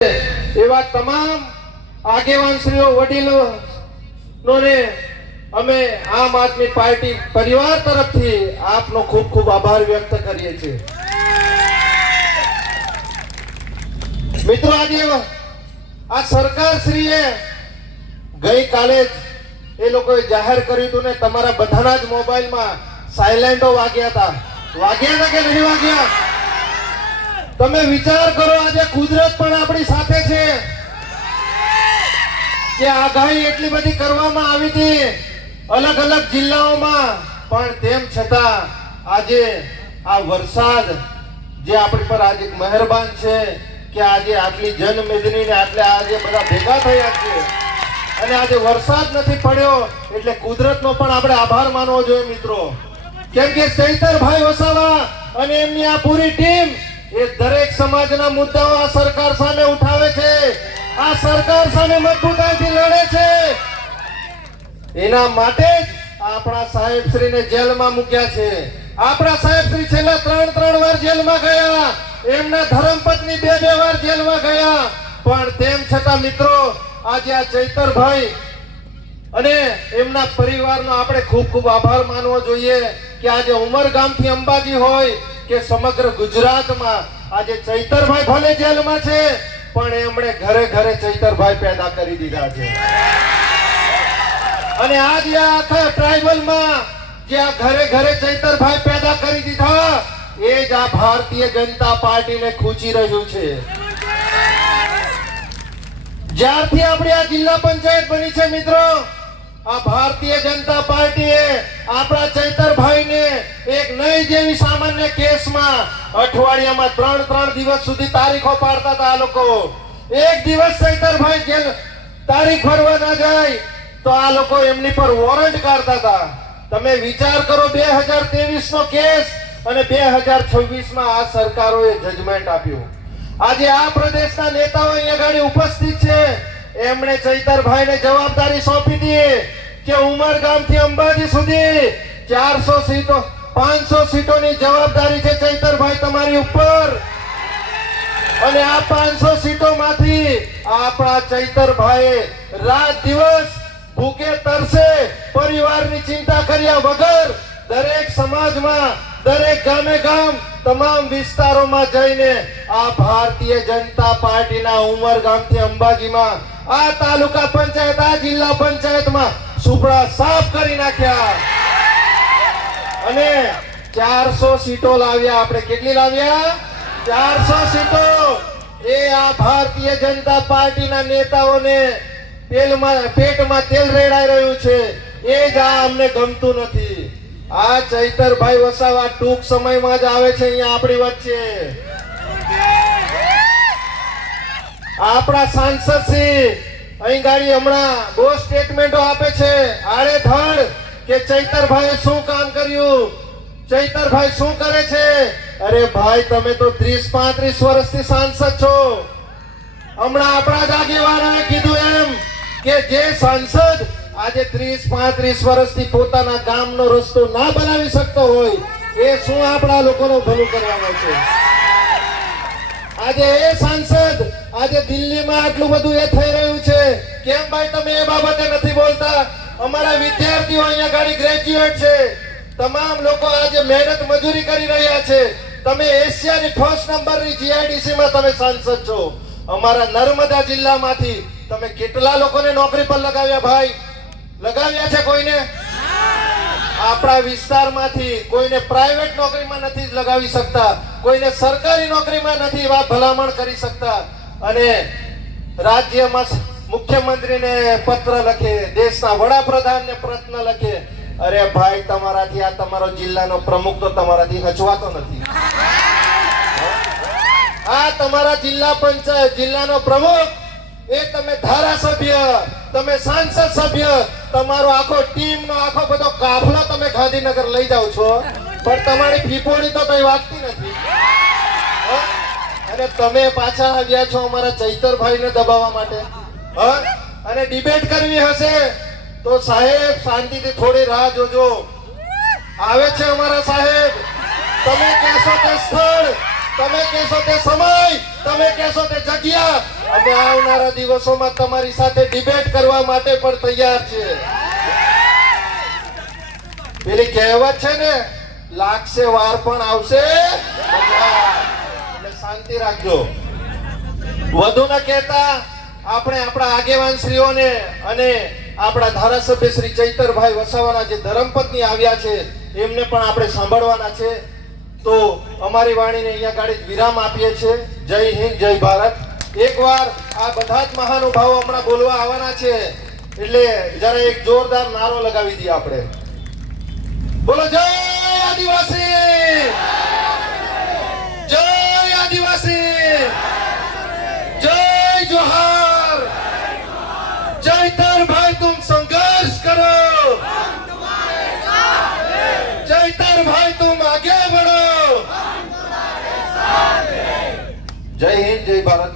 એવા તમામ આગેવાનશ્રીઓ વડીલોને અમે આમ આદમી પાર્ટી પરિવાર તરફથી આપનો ખૂબ ખૂબ આભાર વ્યક્ત કરીએ છીએ। મિત્રો, આજે આ સરકારશ્રીએ ગઈકાલે જ એ લોકોએ જાહેર કર્યું હતું ને, તમારા બધાના જ મોબાઈલમાં સાયલેન્ટો વાગ્યા હતા કે નહીં વાગ્યા? તમે વિચાર કરો, આજે કુદરત પણ આપણી સાથે છે કે આગાહી એટલી બધી કરવામાં આવી હતી અલગ અલગ જિલ્લાઓમાં, પણ તેમ છતાં આજે આ વરસાદ જે આપણી પર આજે મહેરબાન છે કે આજે આટલી જનમેદની ને આજે બધા ભેગા થયા છે અને આજે વરસાદ નથી પડ્યો, એટલે કુદરતનો પણ આપણે આભાર માનવો જોઈએ મિત્રો। કેમ કે ચૈતરભાઈ વસાવા અને એમની આ પૂરી ટીમ એ દરેક સમાજના મુદ્દાઓ આ સરકાર સામે ઉઠાવે છે, આ સરકાર સામે મજબૂતાઈથી લડે છે। એના માટે જ આપણા સાહેબશ્રીને જેલમાં મૂક્યા છે। આપણા સાહેબશ્રી છેલ્લા ત્રણ વાર જેલમાં ગયા, એમના ધર્મપત્ની બે વાર જેલમાં ગયા, પણ તેમ છતાં મિત્રો આજે આ ચૈતરભાઈ અને એમના પરિવારનો આપણે ખૂબ ખૂબ આભાર માનવો જોઈએ કે આજે ઉમરગામથી અંબાજી હોય કે સમગ્ર ગુજરાતમાં આજે ચૈતરભાઈ ભલે જેલમાં છે, પણ એમણે ઘરે ઘરે ચૈતરભાઈ પેદા કરી દીધા છે। અને આજે આખા ટ્રાઇબલમાં જે આ ઘરે ઘરે ચૈતરભાઈ પેદા કરી દીધા, એ જ આ ભારતીય જનતા પાર્ટીને ખૂંચી રહ્યું છે। જ્યારથી આપણી આ જિલ્લા પંચાયત બની છે મિત્રો, આ ભારતીય જનતા પાર્ટીએ આપણા ચૈતરભાઈને એક નહીં જેવી સામાન્ય કેસમાં અઠવાડિયામાં 3 દિવસ સુધી તારીખો પાડતા હતા આ લોકો। એક દિવસ ચૈતરભાઈ જેલ તારીખ ભરવા ના જાય તો આ લોકો એમની પર વોરંટ કાઢતા હતા। તમે વિચાર કરો, 2023 નો કેસ અને 2026 માં આ સરકારોએ જજમેન્ટ આપ્યું। આજે આ પ્રદેશના નેતાઓ અહીંયા ગાડી ઉપસ્થિત છે, એમણે ચૈતરભાઈને જવાબદારી સોંપી દીધી કે ઉમરગામથી અંબાજી સુધી 400 સીટો 500 સીટોની જવાબદારી છે ચૈતરભાઈ તમારી ઉપર, અને આ 500 સીટોમાંથી આપણા ચૈતરભાઈએ રાત દિવસ ભૂખે તરસે પરિવારની ચિંતા કર્યા વગર દરેક સમાજમાં, દરેક ગામે ગામ, તમામ વિસ્તારોમાં જઈને આ ભારતીય જનતા પાર્ટીના ઉમરગામથી અંબાજીમાં આ તાલુકા પંચાયત, આ જિલ્લા પંચાયતમાં સુપડા સાફ કરી નાખ્યા અને 400 સીટો લાવ્યા। આપણે કેટલી લાવ્યા? 400 સીટો। એ આ ભારતીય જનતા પાર્ટીના નેતાઓને પેટમાં તેલ રેડાઈ રહ્યું છે, એ જ આ અમને ગમતું નથી। આ ચૈતરભાઈ વસાવા ટૂંક સમયમાં જ આવે છે અહીંયા આપણી વચ્ચે। આપણા સાંસદ શ્રી અહીં ગાડી હમણાં બહુ સ્ટેટમેન્ટો આપે છે આડેધડ કે ચૈતરભાઈ શું કામ કર્યું, ચૈતરભાઈ શું કરે છે। અરે ભાઈ, તમે તો 30-35 વર્ષથી સાંસદ છો। હમણાં આપણા જ આગેવાનોએ કીધું એમ કે જે સાંસદ આજે 30-35 વર્ષથી પોતાના ગામનો રસ્તો ના બનાવી શકતો હોય, એ શું આપણા લોકોનું ભલું કરવાનો છે? આજે એ સાંસદ આજે દિલ્હીમાં આટલું બધું એ થઈ રહ્યું છે, કેમ ભાઈ તમે એ બાબતે નથી બોલતા? અમારા વિદ્યાર્થીઓ અહીંયા ગાડી ગ્રેજ્યુએટ છે, તમામ લોકો આજે મહેનત મજૂરી કરી રહ્યા છે। તમે એશિયાની ફર્સ્ટ નંબરની જીઆઈડીસી માં તમે સાંસદ છો। અમારા નર્મદા જિલ્લામાંથી તમે કેટલા લોકોને નોકરી પર લગાવ્યા ભાઈ? લગાવ્યા છે કોઈને? આપણા વિસ્તારમાંથી કોઈને પ્રાઇવેટ નોકરીમાં નથી લગાવી શકતા, કોઈને સરકારી નોકરીમાં નથી ભલામણ કરી શકતા, અને રાજ્યમાં મુખ્યમંત્રીને પત્ર લખે, દેશના વડાપ્રધાનને પત્ર લખે। અરે ભાઈ, તમારાથી આ તમારો જિલ્લાનો પ્રમુખ તો તમારાથી હચવાતો નથી। આ તમારા જિલ્લા પંચાયત જિલ્લાનો પ્રમુખ, એ તમે ધારાસભ્ય, તમે સાંસદ સભ્ય, તમારો આખો ટીમનો આખો બધો કાફલો તમે ગાંધીનગર લઈ જાઓ છો, પણ તમારી પીપોડી તો કઈ વાગતી નથી। અને તમે પાછા આવ્યા છો અમારા ચૈતરભાઈને દબાવવા માટે। અને ડિબેટ કરવી હશે તો સાહેબ શાંતિથી થોડી રાહ જોજો, આવે છે અમારા સાહેબ। તમે કહેશો તે સ્થળ, તમે કહેશો તે સમય, તમે કહેશો તે જગ્યા, અમે આવનારા દિવસોમાં તમારી સાથે ડિબેટ કરવા માટે પણ તૈયાર છીએ. પેલી કહેવત છે ને, લાગશે વાર પણ આવશે મજા. એટલે શાંતિ રાખજો. વધુ ન કહેતા આપણે આપણા આગેવાન શ્રીઓને અને આપણા ધારાસભ્ય શ્રી ચૈતરભાઈ વસાવાના જે ધર્મપત્ની આવ્યા છે એમને પણ આપણે સાંભળવાના છે. તો અમારી વાણીને અહીંયા ગાડી વિરામ આપીએ છીએ. જય હિન્દ, જય ભારત. એકવાર આ બધા જ મહાનુભાવો હમણાં બોલવા આવવાના છે એટલે જરા એક જોરદાર નારો લગાવી દઈએ આપણે. બોલો જય આદિવાસી, જય આદિવાસી, જય जोहार. चैतर भाई तुम संघर्ष करो, चैतर भाई तुम आगे बढ़ो. जय हिंद, जय भारत.